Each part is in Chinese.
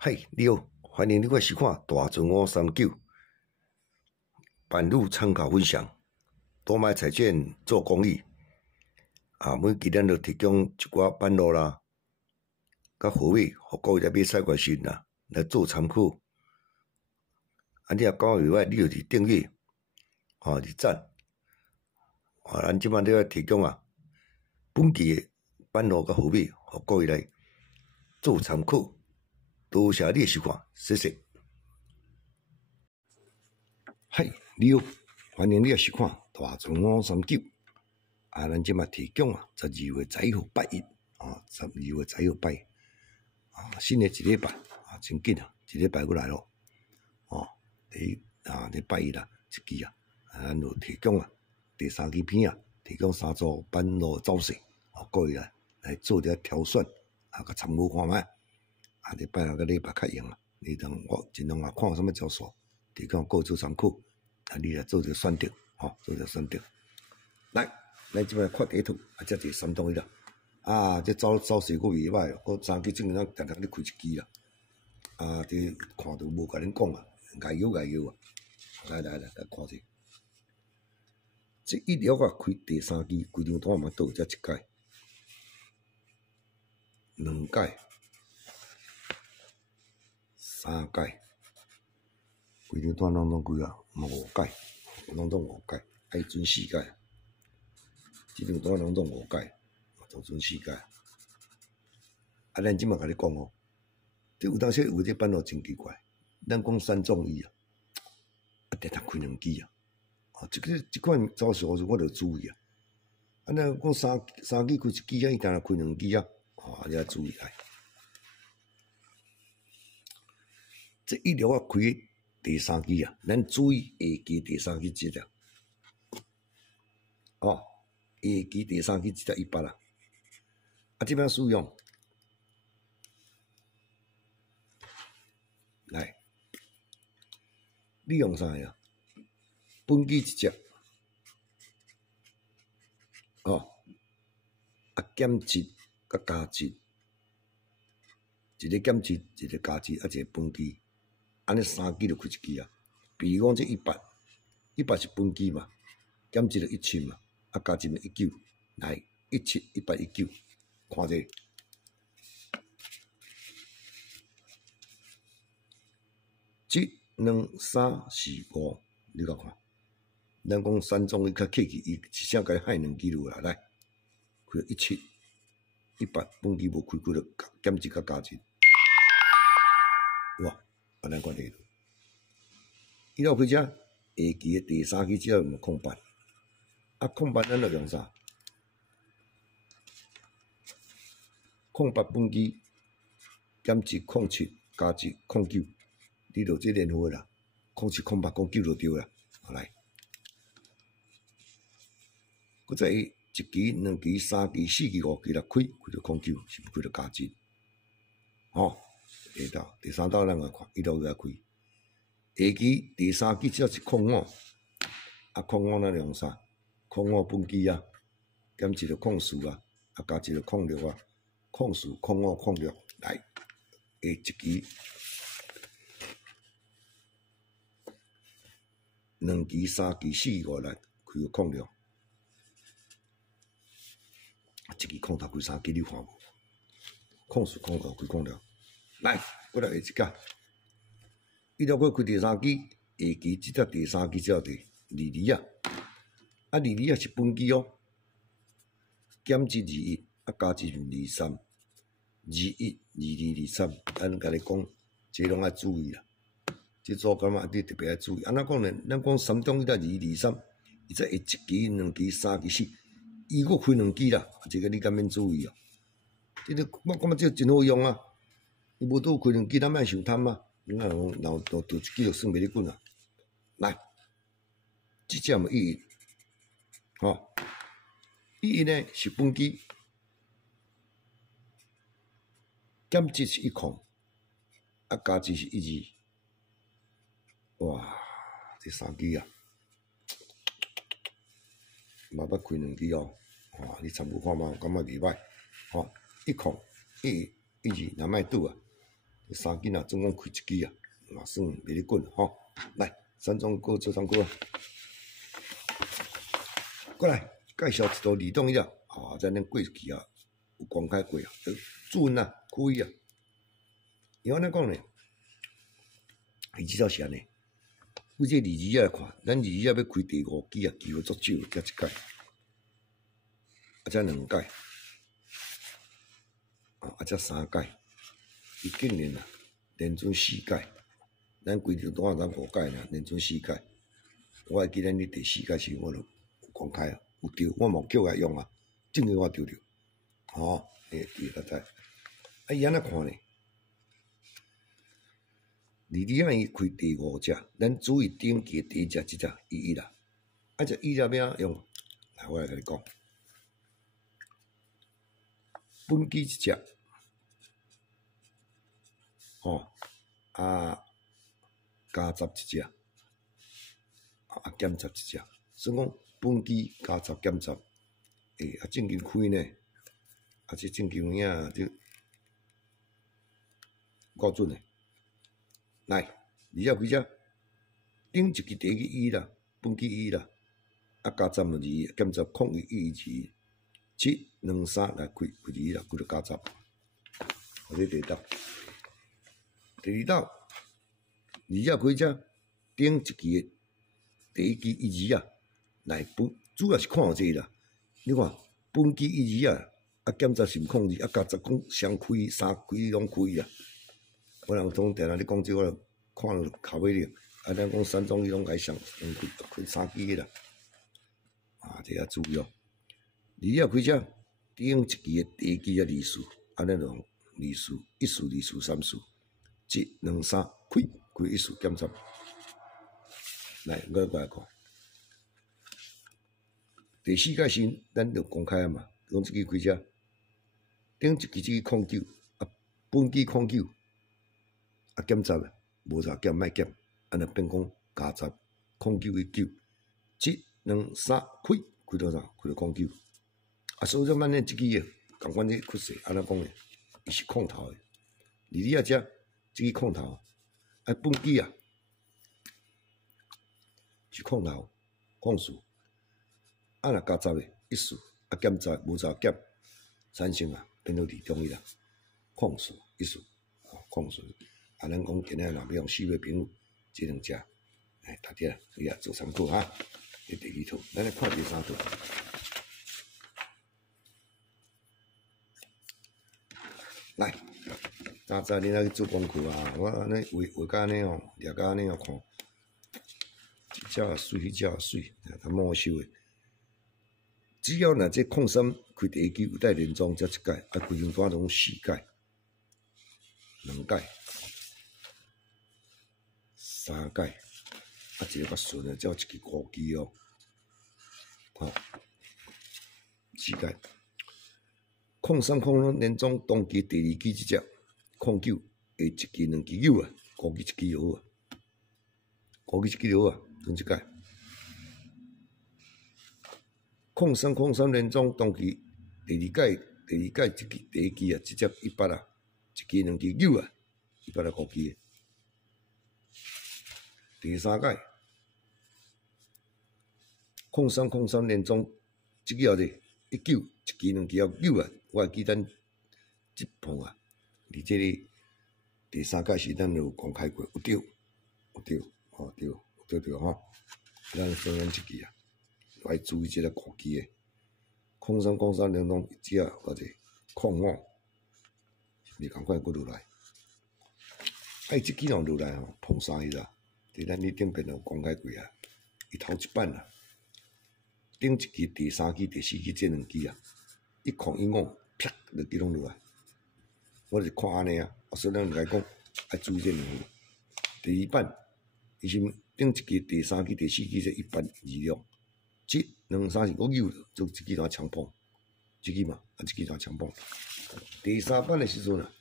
嗨，你好，欢迎你来收看大船539版路参考分享。多买彩券做公益每期咱就提供一寡版路啦，甲货尾，互各位来买菜关心啦，来做参考。你若讲袂歹，你就是订阅，是赞。咱即摆咧提供本期的版路甲货尾，互各位来做参考。多谢你的收看，谢谢。嗨，你好，欢迎你来收看大船539。咱即摆提供12月11号拜一12月11号拜新的一礼拜真紧一礼拜过来咯。第拜一啦，一期咱就提供第3期片提供3组版路走势，各位来做点挑选甲参考看卖。礼拜六甲礼拜较用你当我尽量看有啥物招数，提供各位做参考。你来做一个选择，做一个选择。来，咱即摆看第一图，这是山东的啦。这走势佫袂歹，我3期正常常咧开一支啦。这看都无甲恁讲牙摇。来，来看者。这一条开第3期，规张单嘛倒才一届、2届、3届，规张单拢几5届，拢5届，爱准4届。这张单拢5届，就准4届。咱即马甲你讲这有当时有这版路真奇怪，咱讲3中1常常开2支这款招数我就注意咱讲3支开1支伊常常开2支你要注意这一条开第3支咱注意下期第3支这条下期第3支这条100这边使用来，你用啥本期一只减值甲加值，一个减值，一个加值，一个本期，安尼3支就开1支比如讲这100是本期嘛，减值就1000嘛，加值就19，来17、100、19，看者。1、2、3、4、5，你甲看，咱讲3中伊较客气，伊一声甲你害2支落来，开17、100，本期无开就减值甲加值，哇，咱看这个，伊落开遮下期的第3期只要用空白，空白咱要用啥？空白本期减值07，加值09。你就这连号啦，07、08、09就对啦。来，搁再1期、2期、3期、4期、5期来开到09，是不开到加值？下道第3道咱来看，一路来开。下期第3期只要是05，05咱用啥？05本期减值就04加值就0604、05、06来，下1期。2期、3期、4期、5来开到06，一期空头开3期，你看无？04、05开06，来，过来下一届，伊条过开第3期，下期即条第3期叫第2222是本期减值21，加值23，21、22、23，咱甲你讲，这拢爱注意啦。这组干嘛？你特别要注意。安怎讲呢？咱讲3中1到22、23，伊再下1期、2期、3期、4，伊佫开2支啦。这个你敢免注意这个我感觉这真好用伊无拄开2支，咱莫伤贪你若倒1支就算袂哩紧来，这只有意义意义呢是本期减值是1加值是12。哇，这3支嘛捌开2支你参考看嘛，感觉袂歹1、12、12，若莫拄三支啊，总共开一支啊，嘛算袂咧滚吼。来，三种锅做三锅啊。过来介绍一道移动药啊，在恁过去啊有公开过啊，准啊，开啊。伊安怎讲呢？伊至少是安尼。为这二支来看，咱二支要开第5支啊，机会足少，加一届，才2届，才3届，伊竟然啊连准4届，咱规条单才5届呢，连准4届。我会记咱伫第4届时，我就有公开啊，有对，我冇叫来用啊，正经我对着，吼，你会记得在。伊安怎看呢？二支啊，伊开第5只，咱注意顶期第1只，即只伊啦，这伊了要用，来我来甲你讲，本机一只，吼，加杂一只，减杂一只，所以讲本机加杂减杂，正经开呢，这正经影就够准诶。来，二只几只？顶一支第一支伊啦，本机伊啦，加杂2减杂0.112，7、2、3来开2啦，开到加杂。我这第一道，第二道，二只几只？顶一支第一支一支啊，来主要是看这啦。你看本机一支啊，减杂是0.2，加杂双开3开拢开啊。我人总定下咧讲这我看了口尾了，咱讲3种伊拢爱上开3支啦，这也注意哦。二几只？顶一支的第一支啊2次，安尼就2次，1次、2次、3次，7、2、3开1次减杂。来，我来讲，第4届时咱就公开啊嘛，讲这支几只？顶一支这个09，本机09。减杂啊，无啥减，莫减，安尼变讲加杂0919，7、2、3开到啥？开到09。所以说咱呢，即支诶，共款咧趋势，安怎讲咧？伊是空头诶。你啊只即支空头，本机啊是空头，空数。若加杂诶1数，减杂无啥减，产生啊变做2种伊啦，空数1数，空数。咱讲今日若要用4位朋友，这2只，读者你也做参考哈。第2套，咱来看第3套。来，早你来去做功课啊！我安尼画甲安尼哦，掠甲安尼哦看，一只也水，迄只也水，较猛收诶。只要若这03开第1支有带连装，才1届，规张单拢4届、2届。3届，一个较顺诶，才有一支5支哦，4届。03、04连装当期第2支即只09下1支、2支有啊，5支1支就好啊，5支1支就好啊，剩1届。03连装当期第2届第1支啊，即只100啊，1支2支有啊，100啊5支。第3届03连装，即个后头19，一支2支要9啊，我会记咱即碰啊，伫这个第3届时，咱有公开过，有对，吼，咱算咱一支啊，爱注意即个科技诶。03连装一只啊，或者05，你赶快过落来，即支若落来吼，碰3个啦。伫咱哩顶边有公开过啊，伊头一版啊，顶一支、第3支、第4支这2支啊，1015啪就记拢落来。我是看安尼啊，所以咱来讲爱注意这2个。第2版，伊是顶一支、第3支、第4支这1版26，7、2、3是我有做一支单强碰，一支嘛，一支单强碰。第3版的时阵啊，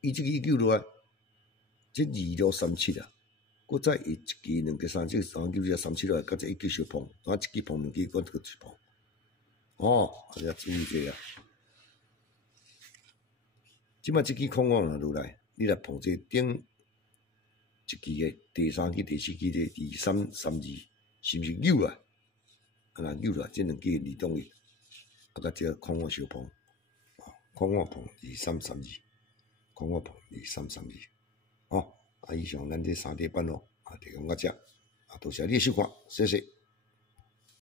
伊这个19落来。这26、37啊，搁再1支、2支、3支、3支、37落来，甲这1支小碰，一支碰2支，搁一碰。也注意这啊。即摆即支空空若落来，你来碰这顶一支诶第三支、第四支的2-3-3-2，是毋是扭啊？啊，扭啦，这两支移动去，啊，甲这空空相碰，空空碰2-3-3-2，空空碰2-3-3-2，哦，啊，以上咱这3题班咯，啊，提供到遮，啊，多谢你的收看，谢谢。